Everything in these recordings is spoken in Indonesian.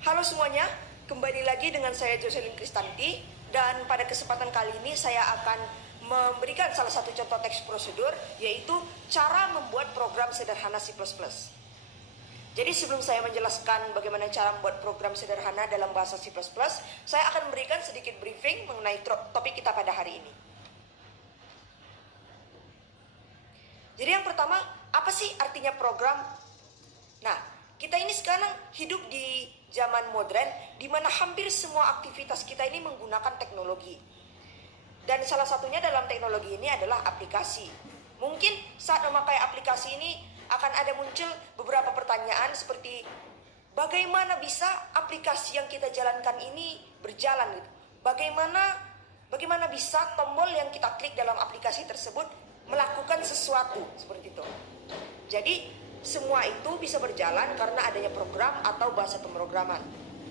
Halo semuanya, kembali lagi dengan saya Jocelyn Kristanti. Dan pada kesempatan kali ini saya akan memberikan salah satu contoh teks prosedur, yaitu cara membuat program sederhana C++. Jadi sebelum saya menjelaskan bagaimana cara membuat program sederhana dalam bahasa C++, saya akan memberikan sedikit briefing mengenai topik kita pada hari ini. Jadi yang pertama, apa sih artinya program? Nah, kita ini sekarang hidup di zaman modern, di mana hampir semua aktivitas kita ini menggunakan teknologi. Dan salah satunya dalam teknologi ini adalah aplikasi. Mungkin saat memakai aplikasi ini akan ada muncul beberapa pertanyaan seperti, bagaimana bisa aplikasi yang kita jalankan ini berjalan gitu? Bagaimana bisa tombol yang kita klik dalam aplikasi tersebut melakukan sesuatu seperti itu. Jadi semua itu bisa berjalan karena adanya program atau bahasa pemrograman.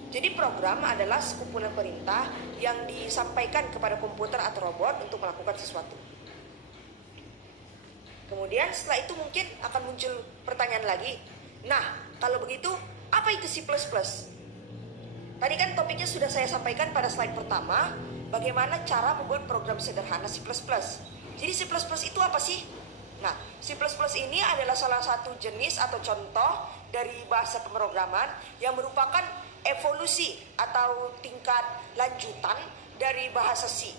Jadi program adalah sekumpulan perintah yang disampaikan kepada komputer atau robot untuk melakukan sesuatu. Kemudian setelah itu mungkin akan muncul pertanyaan lagi. Nah, kalau begitu apa itu C++? Tadi kan topiknya sudah saya sampaikan pada slide pertama, bagaimana cara membuat program sederhana C++. Jadi C++ itu apa sih? Nah, C++ ini adalah salah satu jenis atau contoh dari bahasa pemrograman yang merupakan evolusi atau tingkat lanjutan dari bahasa C.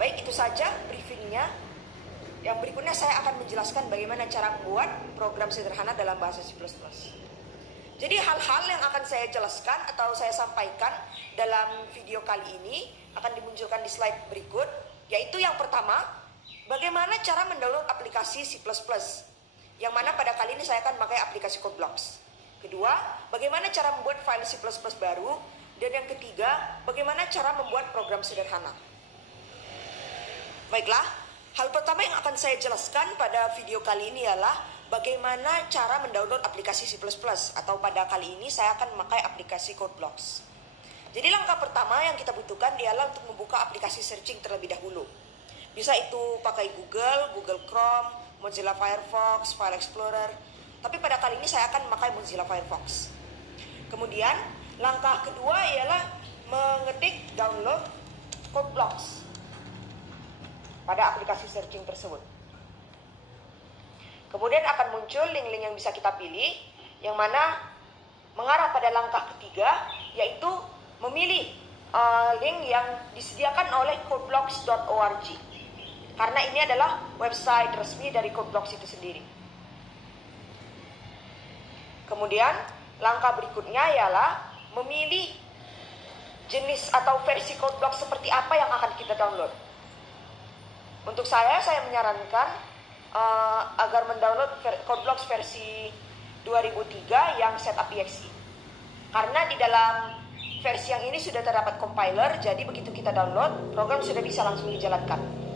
Baik, itu saja briefingnya. Yang berikutnya saya akan menjelaskan bagaimana cara membuat program sederhana dalam bahasa C++. Jadi hal-hal yang akan saya jelaskan atau saya sampaikan dalam video kali ini akan dimunculkan di slide berikut, yaitu yang pertama, bagaimana cara mendownload aplikasi C++, yang mana pada kali ini saya akan memakai aplikasi CodeBlocks. Kedua, bagaimana cara membuat file C++ baru. Dan yang ketiga, bagaimana cara membuat program sederhana. Baiklah, hal pertama yang akan saya jelaskan pada video kali ini adalah bagaimana cara mendownload aplikasi C++, atau pada kali ini saya akan memakai aplikasi CodeBlocks. Jadi langkah pertama yang kita butuhkan ialah untuk membuka aplikasi searching terlebih dahulu. Bisa itu pakai Google Chrome, Mozilla Firefox, File Explorer. Tapi pada kali ini saya akan memakai Mozilla Firefox. Kemudian langkah kedua ialah mengetik download CodeBlocks pada aplikasi searching tersebut. Kemudian akan muncul link-link yang bisa kita pilih, yang mana mengarah pada langkah ketiga, yaitu memilih link yang disediakan oleh codeblocks.org. Karena ini adalah website resmi dari CodeBlocks itu sendiri. Kemudian langkah berikutnya ialah memilih jenis atau versi CodeBlocks seperti apa yang akan kita download. Untuk saya menyarankan agar mendownload CodeBlocks versi 2003 yang setup.exe. Karena di dalam versi yang ini sudah terdapat compiler, jadi begitu kita download, program sudah bisa langsung dijalankan.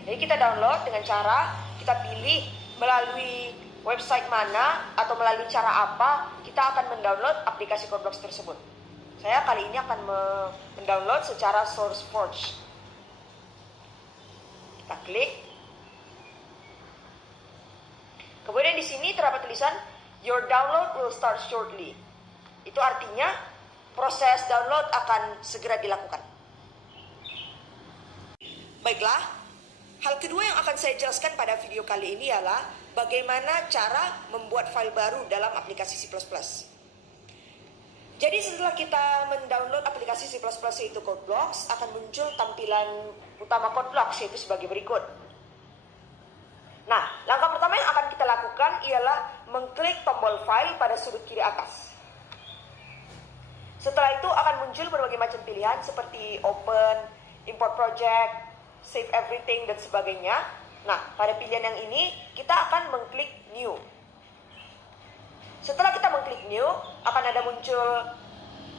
Jadi kita download dengan cara kita pilih melalui website mana atau melalui cara apa kita akan mendownload aplikasi CodeBlocks tersebut. Saya kali ini akan mendownload secara SourceForge. Kita klik. Kemudian di sini terdapat tulisan Your download will start shortly. Itu artinya proses download akan segera dilakukan. Baiklah, hal kedua yang akan saya jelaskan pada video kali ini ialah bagaimana cara membuat file baru dalam aplikasi C++. Jadi setelah kita mendownload aplikasi C++ yaitu CodeBlocks, akan muncul tampilan utama CodeBlocks yaitu sebagai berikut. Nah, langkah pertama yang akan kita lakukan ialah mengklik tombol file pada sudut kiri atas. Setelah itu akan muncul berbagai macam pilihan seperti Open, Import Project, Save Everything, dan sebagainya. Nah, pada pilihan yang ini kita akan mengklik New. Setelah kita mengklik New, akan ada muncul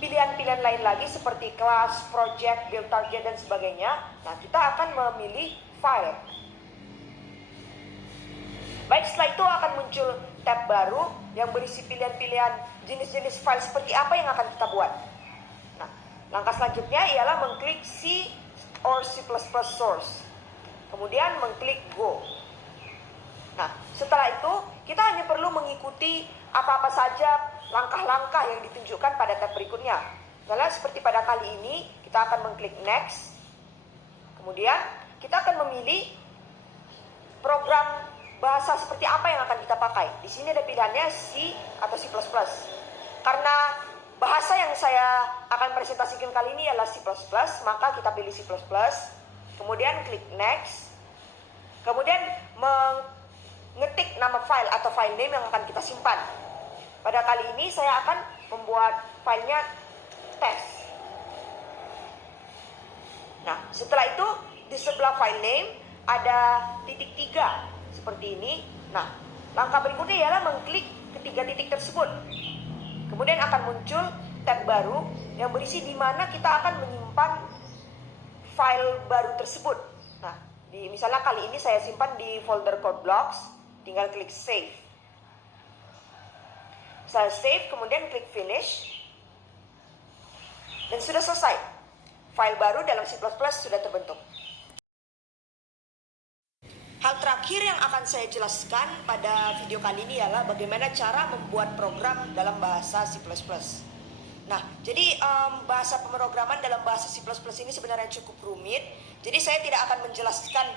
pilihan-pilihan lain lagi seperti Class, Project, Build Target, dan sebagainya. Nah, kita akan memilih File. Baik, setelah itu akan muncul tab baru yang berisi pilihan-pilihan jenis-jenis file seperti apa yang akan kita buat. Nah, langkah selanjutnya ialah mengklik C or C++ Source. Kemudian mengklik Go. Nah, Setelah itu, kita hanya perlu mengikuti apa-apa saja langkah-langkah yang ditunjukkan pada tab berikutnya. Misalnya seperti pada kali ini, kita akan mengklik next. Kemudian, kita akan memilih program bahasa seperti apa yang akan kita pakai. Di sini ada pilihannya C atau C++. Karena bahasa yang saya akan presentasikan kali ini adalah C++, maka kita pilih C++. Kemudian klik next. Kemudian mengetik nama file atau file name yang akan kita simpan. Pada kali ini saya akan membuat filenya test. Nah, setelah itu di sebelah file name ada titik 3 seperti ini. Nah, langkah berikutnya ialah mengklik ketiga titik tersebut. Kemudian akan muncul tab baru yang berisi di mana kita akan menyimpan file baru tersebut. Nah, misalnya kali ini saya simpan di folder code blocks, tinggal klik save. Saya save, kemudian klik finish. Dan sudah selesai. File baru dalam C++ sudah terbentuk. Hal terakhir yang akan saya jelaskan pada video kali ini adalah bagaimana cara membuat program dalam bahasa C++. Nah, jadi bahasa pemrograman dalam bahasa C++ ini sebenarnya cukup rumit. Jadi saya tidak akan menjelaskan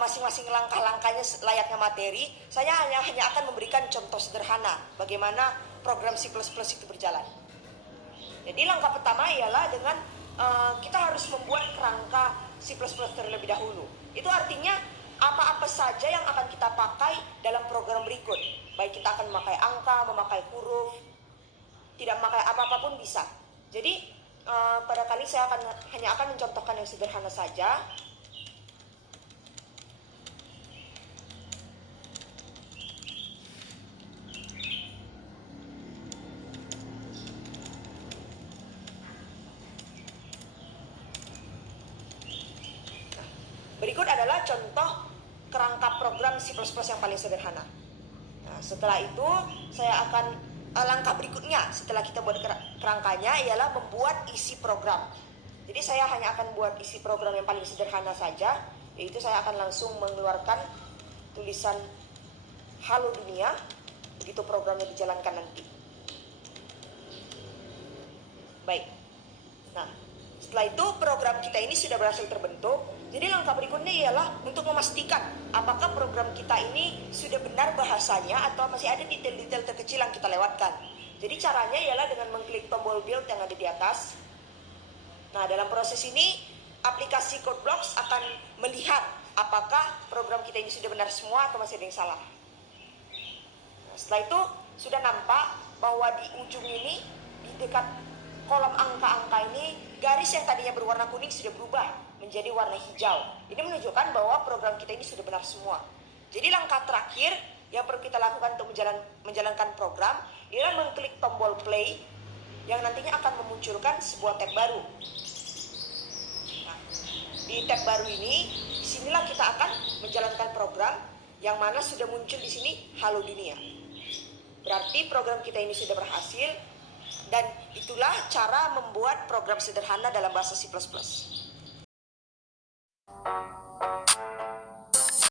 masing-masing langkah-langkahnya layaknya materi. Saya hanya akan memberikan contoh sederhana bagaimana program C++ itu berjalan. Jadi langkah pertama ialah dengan kita harus membuat kerangka C++ terlebih dahulu. Itu artinya apa-apa saja yang akan kita pakai dalam program berikut. Baik kita akan memakai angka, memakai huruf, tidak memakai apa-apa pun bisa. Jadi pada kali saya hanya akan mencontohkan yang sederhana saja. Berikut adalah contoh kerangka program C++ yang paling sederhana. Nah, setelah itu saya akan langkah berikutnya setelah kita buat kerangkanya ialah membuat isi program. Jadi saya hanya akan buat isi program yang paling sederhana saja, yaitu saya akan langsung mengeluarkan tulisan halo dunia begitu programnya dijalankan nanti. Baik. Nah, setelah itu program kita ini sudah berhasil terbentuk. Jadi langkah berikutnya ialah untuk memastikan apakah program kita ini sudah benar bahasanya atau masih ada detail-detail terkecil yang kita lewatkan. Jadi caranya ialah dengan mengklik tombol build yang ada di atas. Nah, dalam proses ini aplikasi CodeBlocks akan melihat apakah program kita ini sudah benar semua atau masih ada yang salah. Nah, setelah itu sudah nampak bahwa di ujung ini, di dekat kolom angka-angka ini, garis yang tadinya berwarna kuning sudah berubah menjadi warna hijau. Ini menunjukkan bahwa program kita ini sudah benar semua. Jadi langkah terakhir yang perlu kita lakukan untuk menjalankan program ialah mengklik tombol play yang nantinya akan memunculkan sebuah tab baru. Nah, di tab baru ini, disinilah kita akan menjalankan program yang mana sudah muncul di sini halo dunia. Berarti program kita ini sudah berhasil dan itulah cara membuat program sederhana dalam bahasa C++.